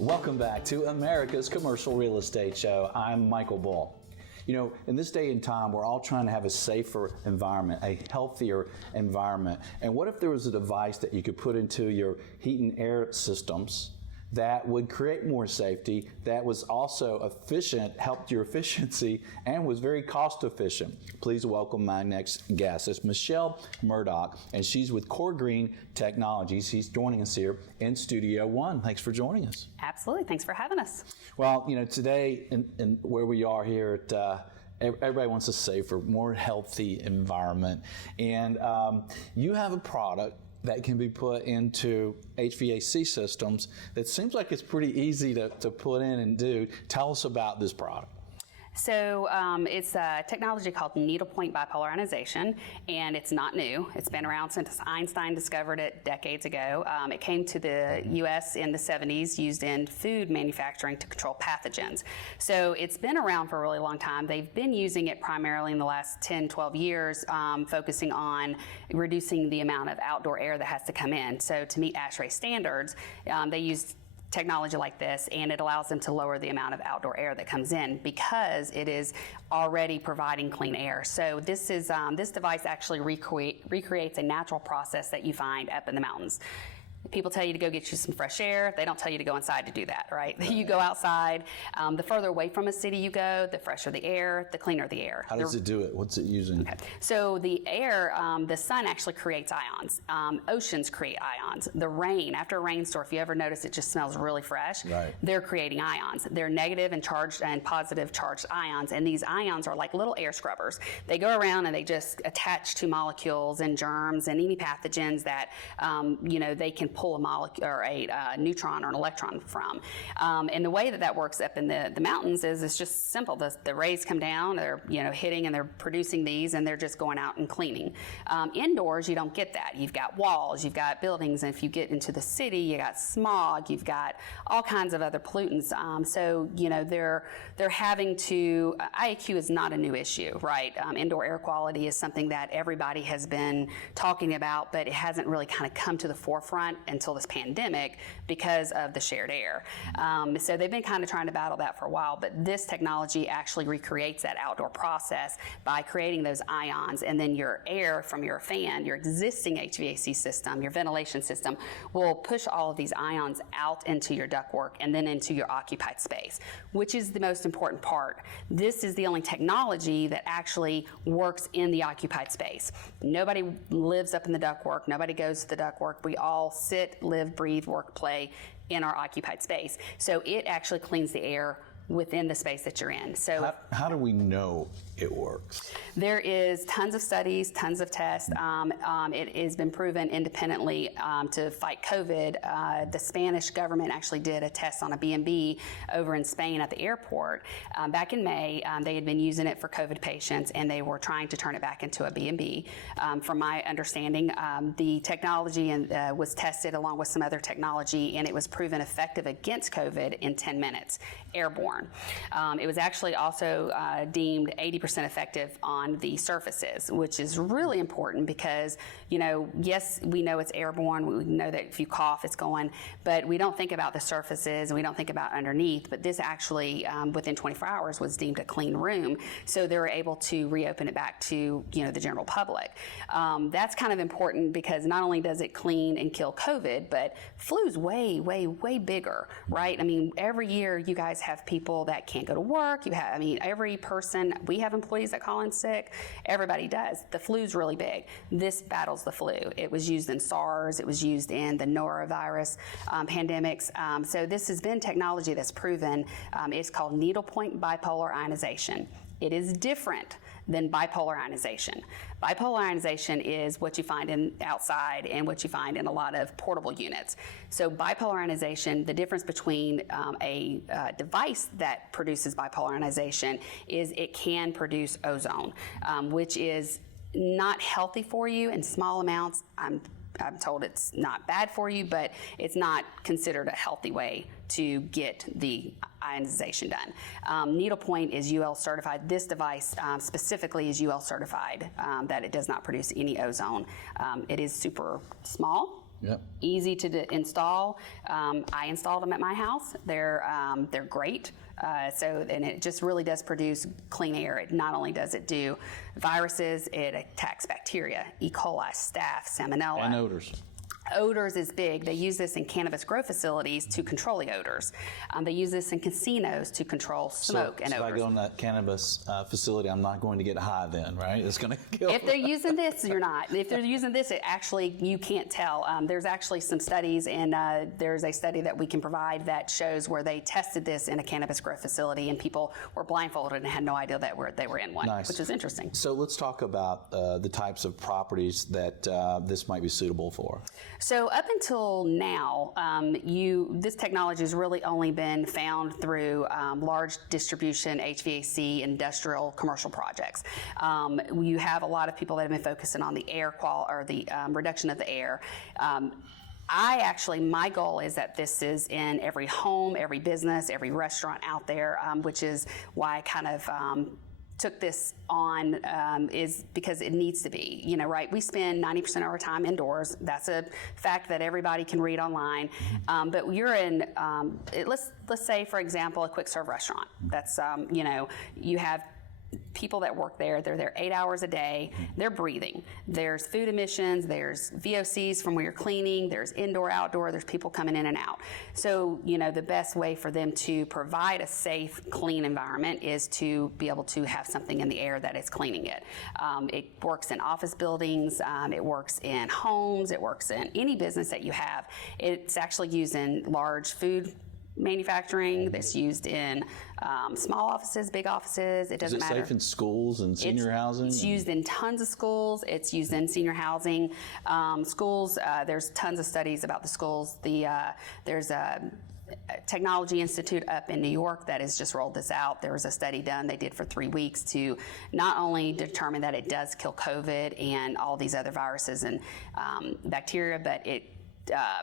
Welcome back to America's Commercial Real Estate Show. I'm Michael Bull. You know, in this day and time, we're all trying to have a safer environment, a healthier environment. And what if there was a device that you could put into your heat and air systems that would create more safety, that was also efficient, helped your efficiency, and was very cost efficient? Please welcome my next guest. It's Michelle Murdoch, and she's with CoreGreen Technologies. She's joining us here in Studio One. Thanks for joining us. Absolutely. Thanks for having us. Well, you know, today, in where we are here at everybody wants a safer, more healthy environment. And you have a product that can be put into HVAC systems that seems like it's pretty easy to put in and do. Tell us about this product. So it's a technology called needlepoint bipolar ionization, and it's not new. It's been around since Einstein discovered it decades ago. It came to the U.S. in the 70s, used in food manufacturing to control pathogens. So it's been around for a really long time. They've been using it primarily in the last 10, 12 years, focusing on reducing the amount of outdoor air that has to come in. So to meet ASHRAE standards, they use technology like this, and it allows them to lower the amount of outdoor air that comes in because it is already providing clean air. So this is this device actually recreates a natural process that you find up in the mountains. People tell you to go get you some fresh air. They don't tell you to go inside to do that, right? You go outside. The further away from a city you go, the fresher the air, the cleaner the air. How does it do it? What's it using? Okay. So the air, the sun actually creates ions. Oceans create ions. The rain, after a rainstorm, if you ever notice it just smells really fresh, right, they're creating ions. They're negative and charged and positive charged ions, and these ions are like little air scrubbers. They go around and they just attach to molecules and germs and any pathogens that, you know, they can pull a molecule or a neutron or an electron from. And the way that works up in the mountains is it's just simple. The rays come down, they're hitting and they're producing these, and they're just going out and cleaning. Indoors, you don't get that. You've got walls, you've got buildings, and if you get into the city, you got smog, you've got all kinds of other pollutants. So they're having to. IAQ is not a new issue, right? Indoor air quality is something that everybody has been talking about, but it hasn't really kind of come to the forefront until this pandemic because of the shared air. So they've been kind of trying to battle that for a while, but this technology actually recreates that outdoor process by creating those ions, and then your air from your fan, your existing HVAC system, your ventilation system, will push all of these ions out into your ductwork and then into your occupied space, which is the most important part. This is the only technology that actually works in the occupied space. Nobody lives up in the ductwork, nobody goes to the ductwork. We all sit, live, breathe, work, play in our occupied space. So it actually cleans the air within the space that you're in. So how do we know it works? There is tons of studies, tons of tests. It has been proven independently to fight COVID. The Spanish government actually did a test on a B&B over in Spain at the airport back in May. They had been using it for COVID patients, and they were trying to turn it back into a B&B. From my understanding, the technology was tested along with some other technology, and it was proven effective against COVID in 10 minutes, airborne. It was actually also deemed 80% effective on the surfaces, which is really important because, yes, we know it's airborne. We know that if you cough, it's going, but we don't think about the surfaces and we don't think about underneath. But this actually, within 24 hours, was deemed a clean room. So they were able to reopen it back to, the general public. That's kind of important because not only does it clean and kill COVID, but flu's way, way, way bigger, right? I mean, every year you guys have people that can't go to work. Every person, we have employees that call in sick. Everybody does. The flu's really big. This battles the flu. It was used in SARS. It was used in the norovirus pandemics. So this has been technology that's proven. It's called needlepoint bipolar ionization. It is different than bipolar ionization. Bipolar ionization is what you find outside and what you find in a lot of portable units. So bipolar ionization, the difference between a device that produces bipolar ionization is it can produce ozone, which is not healthy for you in small amounts. I'm I'm told it's not bad for you, but it's not considered a healthy way to get the ionization done. Needlepoint is UL certified. This device specifically is UL certified, that it does not produce any ozone. It is super small. Yep. Easy to install. I installed them at my house. They're great. And it just really does produce clean air. It not only does it do viruses, it attacks bacteria, E. coli, staph, salmonella. And odors. Odors is big. They use this in cannabis grow facilities to control the odors. They use this in casinos to control smoke and odors. So if I go in that cannabis facility, I'm not going to get high then, right? It's going to kill. If they're using this, you're not. If they're using this, it actually, you can't tell. There's actually some studies, and there's a study that we can provide that shows where they tested this in a cannabis grow facility, and people were blindfolded and had no idea that they were in one, Nice. Which is interesting. So let's talk about the types of properties that this might be suitable for. So up until now, this technology has really only been found through large distribution, HVAC, industrial, commercial projects. You have a lot of people that have been focusing on the air quality or the reduction of the air. My goal is that this is in every home, every business, every restaurant out there, which is why I kind of took this on, is because it needs to be, right? We spend 90% of our time indoors. That's a fact that everybody can read online. But you're in, let's say, for example, a quick serve restaurant. That's, you have people that work there, they're there 8 hours a day, they're breathing. There's food emissions, there's VOCs from where you're cleaning, there's indoor, outdoor, there's people coming in and out. So, the best way for them to provide a safe, clean environment is to be able to have something in the air that is cleaning it. It works in office buildings, it works in homes, it works in any business that you have. It's actually used in large food manufacturing. That's used in small offices, big offices. It doesn't matter. Is it safe in schools and senior housing? It's used in tons of schools. It's used in senior housing. Schools, there's tons of studies about the schools. There's a Technology Institute up in New York that has just rolled this out. There was a study done they did for 3 weeks to not only determine that it does kill COVID and all these other viruses and bacteria, but it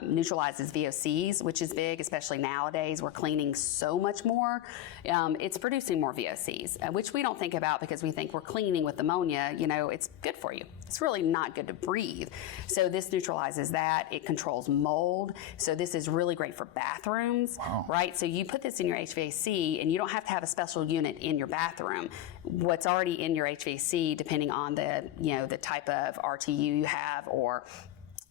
neutralizes VOCs, which is big, especially nowadays. We're cleaning so much more. It's producing more VOCs, which we don't think about because we think we're cleaning with ammonia. It's good for you. It's really not good to breathe. So this neutralizes that. It controls mold. So this is really great for bathrooms, right? So you put this in your HVAC and you don't have to have a special unit in your bathroom. What's already in your HVAC, depending on the type of RTU you have or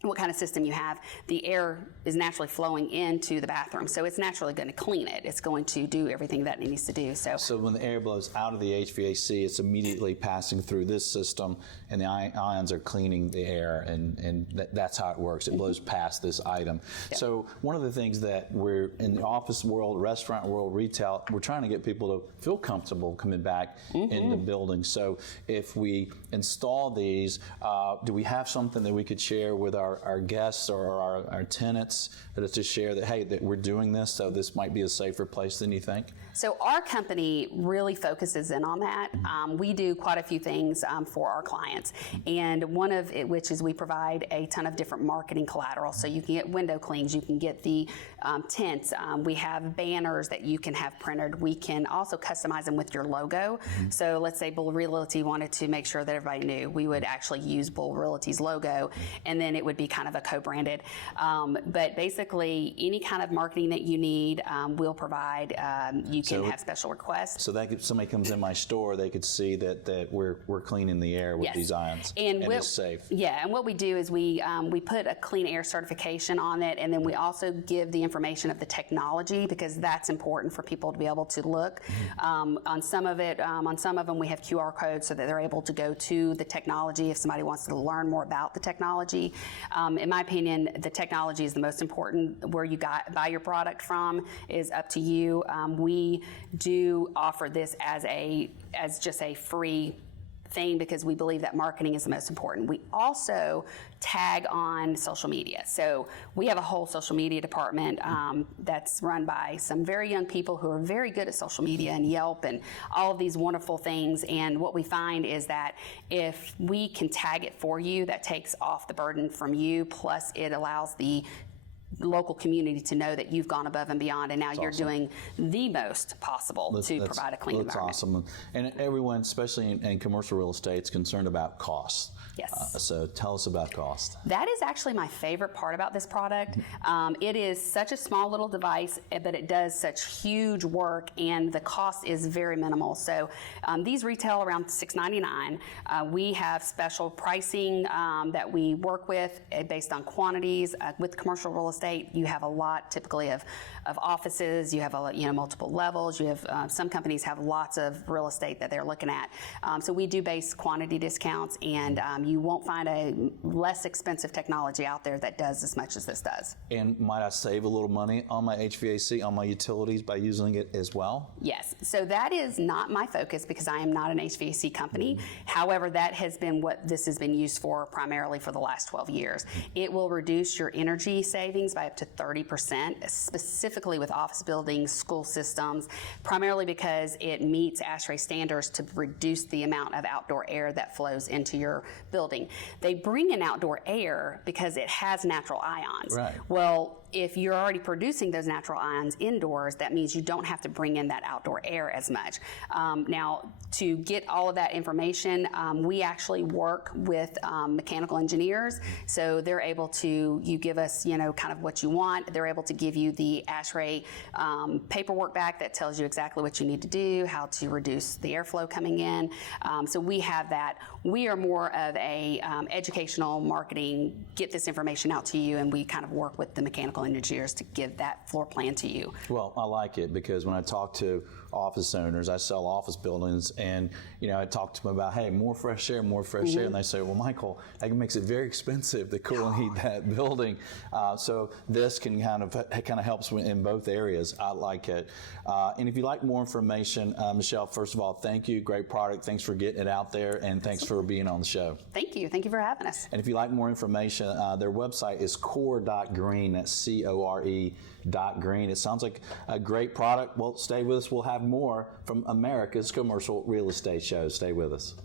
what kind of system you have, the air is naturally flowing into the bathroom. So it's naturally going to clean it. It's going to do everything that it needs to do. So when the air blows out of the HVAC, it's immediately passing through this system, and the ions are cleaning the air, and that's how it works. It blows past this item. Yep. So one of the things that we're, in the office world, restaurant world, retail, we're trying to get people to feel comfortable coming back in the building. So if we install these, do we have something that we could share with our guests or our tenants to share that, hey, that we're doing this, so this might be a safer place than you think? So our company really focuses in on that. We do quite a few things for our clients, and one of it, which is we provide a ton of different marketing collateral. So you can get window clings, you can get the tents, we have banners that you can have printed. We can also customize them with your logo. So let's say Bull Realty wanted to make sure that everybody knew, we would actually use Bull Realty's logo, and then it would be kind of a co-branded. But basically, any kind of marketing that you need, we'll provide. You can have special requests. So that if somebody comes in my store, they could see that we're cleaning the air with these ions, and it's safe. Yeah, and what we do is we put a clean air certification on it, and then we also give the information of the technology, because that's important for people to be able to look. On some of them we have QR codes so that they're able to go to the technology if somebody wants to learn more about the technology. In my opinion, the technology is the most important. Where you buy your product from is up to you. We do offer this as just a free thing because we believe that marketing is the most important. We also tag on social media. So we have a whole social media department that's run by some very young people who are very good at social media and Yelp and all of these wonderful things. And what we find is that if we can tag it for you, that takes off the burden from you, plus it allows the local community to know that you've gone above and beyond, and now you're doing the most possible to provide a clean environment. That's awesome. And everyone, especially in commercial real estate, is concerned about costs. Yes. So tell us about cost. That is actually my favorite part about this product. It is such a small little device, but it does such huge work, and the cost is very minimal. So these retail around $6.99. We have special pricing that we work with based on quantities. With commercial real estate, you have a lot typically of offices. You have multiple levels. You have some companies have lots of real estate that they're looking at. So we do base quantity discounts, and you won't find a less expensive technology out there that does as much as this does. And might I save a little money on my HVAC, on my utilities by using it as well? Yes. So that is not my focus because I am not an HVAC company. However, that has been what this has been used for primarily for the last 12 years. It will reduce your energy savings by up to 30%, specifically with office buildings, school systems, primarily because it meets ASHRAE standards to reduce the amount of outdoor air that flows into your building. They bring in outdoor air because it has natural ions. Right. Well, if you're already producing those natural ions indoors, that means you don't have to bring in that outdoor air as much. Now, to get all of that information, we actually work with mechanical engineers, so they're able to, you give us, kind of what you want, they're able to give you the ASHRAE paperwork back that tells you exactly what you need to do, how to reduce the airflow coming in. So we have that. We are more of a educational marketing, get this information out to you, and we kind of work with the mechanical engineers to give that floor plan to you. Well, I like it because when I talk to office owners, I sell office buildings, and I talk to them about, hey, more fresh air, and they say, well, Michael, that makes it very expensive to cool and heat that building. So this can kind of helps in both areas. I like it. And if you'd like more information, Michelle, first of all, thank you. Great product. Thanks for getting it out there, and thanks for being on the show. Thank you. Thank you for having us. And if you'd like more information, their website is core.green. That's CORE.green. It sounds like a great product. Well, stay with us. We'll have more from America's Commercial Real Estate Show. Stay with us.